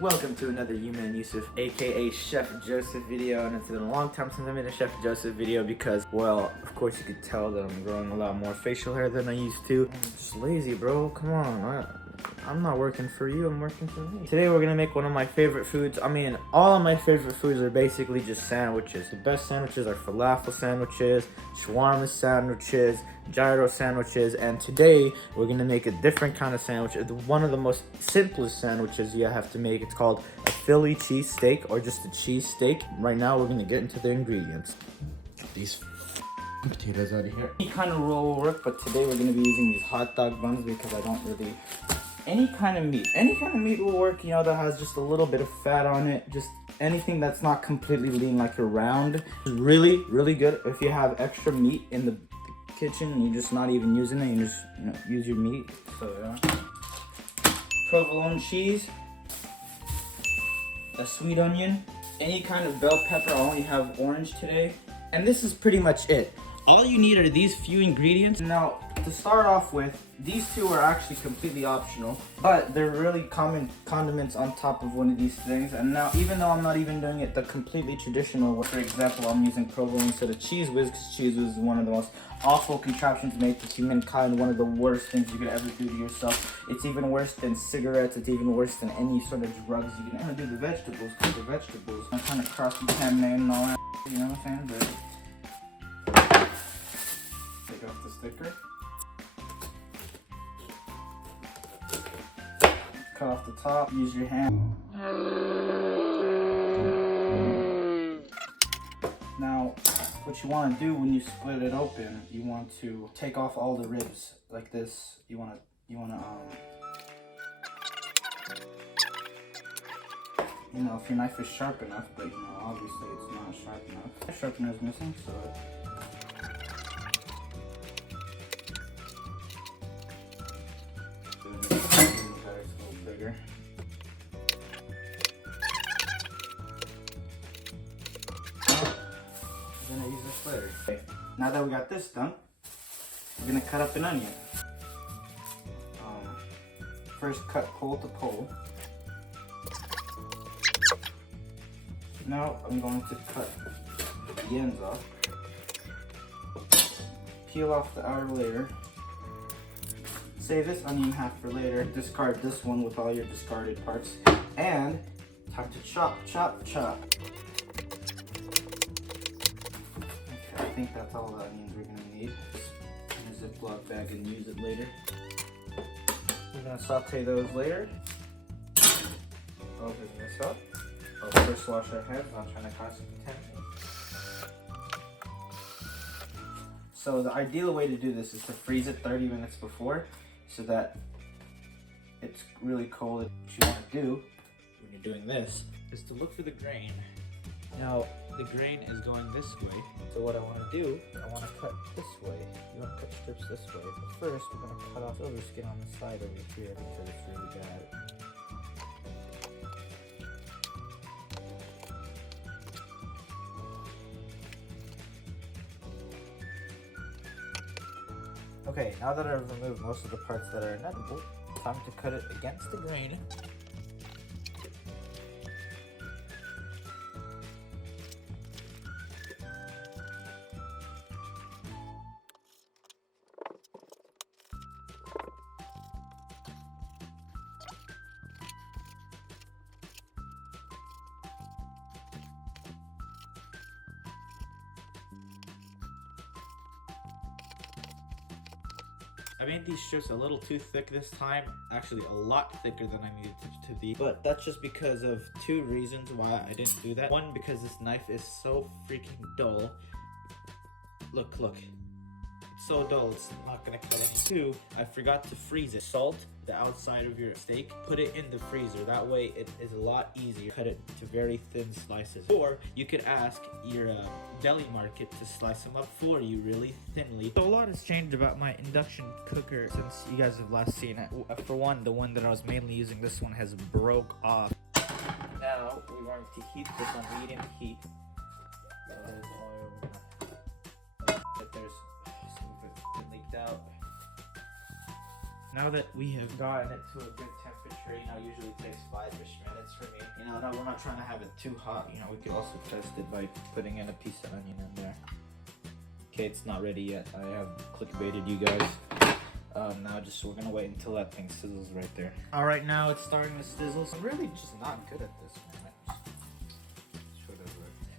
Welcome to another Yuman Yusuf aka Chef Joseph video, and it's been a long time since I made a Chef Joseph video because, well, of course you could tell that I'm growing a lot more facial hair than I used to. I'm just lazy, bro. Come on. I'm not working for you, I'm working for me. Today we're gonna make one of my favorite foods. I mean, all of my favorite foods are basically just sandwiches. The best sandwiches are falafel sandwiches, shawarma sandwiches, gyro sandwiches, and today we're gonna make a different kind of sandwich. One of the most simplest sandwiches you have to make. It's called a Philly cheese steak, or just a cheese steak. Right now we're gonna get into the ingredients. Get these potatoes out of here. Any kind of roll will work, but today we're gonna be using these hot dog buns because I don't really... Any kind of meat will work, you know, that has just a little bit of fat on it. Just anything that's not completely lean, like a round. Really, really good. If you have extra meat in the kitchen and you're just not even using it, you just, you know, use your meat. So yeah. Provolone cheese, a sweet onion, any kind of bell pepper. I only have orange today. And this is pretty much it. All you need are these few ingredients. Now, to start off with, these two are actually completely optional, but they're really common condiments on top of one of these things. And now, even though I'm not even doing it the completely traditional way, for example, I'm using provolone instead of Cheez Whiz, because Cheez Whiz is one of the most awful contraptions made to humankind, one of the worst things you could ever do to yourself. It's even worse than cigarettes, it's even worse than any sort of drugs you can ever do. The vegetables, because the vegetables are kind of cross-contaminated and all that, you know what I'm saying? But take off the sticker. Cut off the top, use your hand. Now, what you want to do when you split it open, you want to take off all the ribs like this. You want to, you know, if your knife is sharp enough, but you know, obviously it's not sharp enough. The sharpener is missing, so. Bigger. I'm gonna use this later. Okay, now that we got this done, we're gonna cut up an onion. First cut pole to pole. Now I'm going to cut the ends off. Peel off the outer layer. Save this onion half for later. Discard this one with all your discarded parts. And time to chop, chop, chop. Okay, I think that's all the onions we're gonna need. In a Ziploc bag and use it later. We're gonna saute those later. Open this up. I'll first wash our hands, not trying to cause some contamination. So the ideal way to do this is to freeze it 30 minutes before, so that it's really cold. What you want to do when you're doing this is to look for the grain. Now, the grain is going this way, so what I want to do, I want to cut this way. You want to cut strips this way, but first we're going to cut off silver skin on the side over here because it's really bad. Okay, now that I've removed most of the parts that are inedible, time to cut it against the grain. I made these strips a little too thick this time, actually a lot thicker than I needed to be. But that's just because of two reasons why I didn't do that. One, because this knife is so freaking dull. Look. It's so dull, it's not gonna cut any. Two, I forgot to freeze it. Salt the outside of your steak, put it in the freezer. That way it is a lot easier. Cut it to very thin slices. Or you could ask your deli market to slice them up for you really thinly. So a lot has changed about my induction cooker since you guys have last seen it. For one, the one that I was mainly using, this one has broke off. Now we're going to heat this on medium heat. There's oil. There's some of it leaked out. Now that we have gotten it to a good temperature, usually it takes 5-ish minutes for me. Now we're not trying to have it too hot. We could also test it by putting in a piece of onion in there. Okay, it's not ready yet. I have clickbaited you guys. Now we're gonna wait until that thing sizzles right there. All right, now it's starting to sizzle. So I'm really just not good at this, man.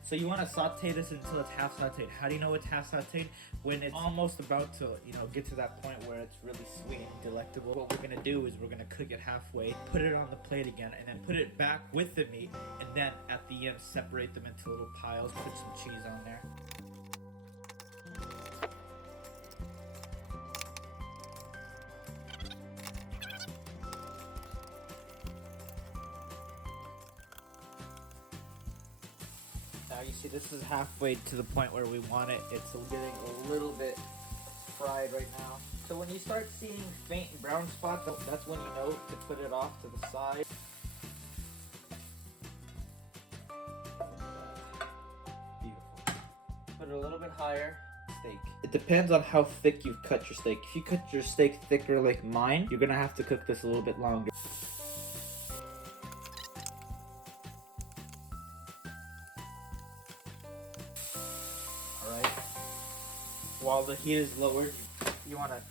So you want to saute this until it's half sauteed. How do you know it's half sauteed? When it's almost about to, get to that point where it's really sweet and delectable. What we're gonna do is we're gonna cook it halfway, put it on the plate again, and then put it back with the meat, and then at the end separate them into little piles. Put some cheese on there. Now you see this is halfway to the point where we want it. It's getting a little bit fried right now. So when you start seeing faint brown spots, that's when you know to put it off to the side. Beautiful. Put it a little bit higher. Steak. It depends on how thick you've cut your steak. If you cut your steak thicker like mine, you're gonna have to cook this a little bit longer. While the heat is lowered, you wanna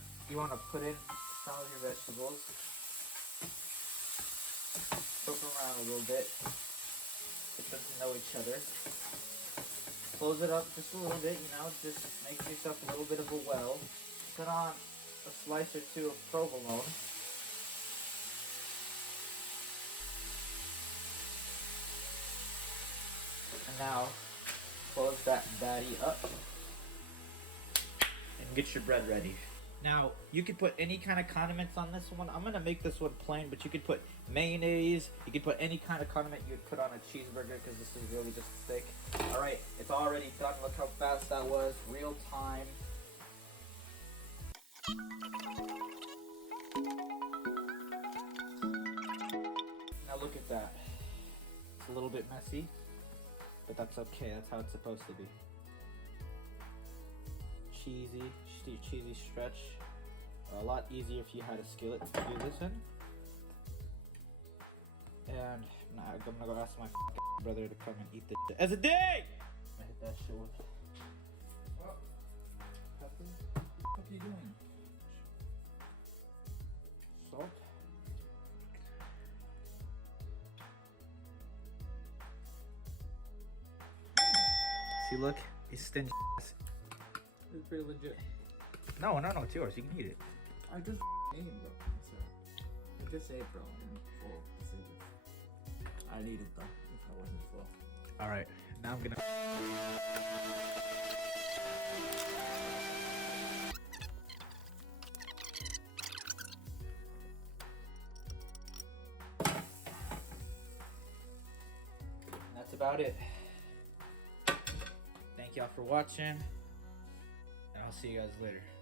put in some of your vegetables. Cook them around a little bit. Get them to know each other. Close it up just a little bit, just make yourself a little bit of a well. Put on a slice or two of provolone. And now close that baddie up. And get your bread ready. Now, you could put any kind of condiments on this one. I'm gonna make this one plain, but you could put mayonnaise. You could put any kind of condiment you'd put on a cheeseburger because this is really just thick. All right, it's already done. Look how fast that was. Real time. Now look at that. It's a little bit messy, but that's okay. That's how it's supposed to be. Cheesy stretch. A lot easier if you had a skillet to do this in. And I'm gonna go ask my brother to come and eat this as a day. I hit that shit with. What? Pepper? What are you doing? Salt. See, look, it's stingy. It's pretty legit. No, it's yours. You can eat it. I just ate it, bro. I just ate, bro. I'm full. I'd eat it, though, if I wasn't full. Alright, now I'm gonna... That's about it. Thank y'all for watching. And I'll see you guys later.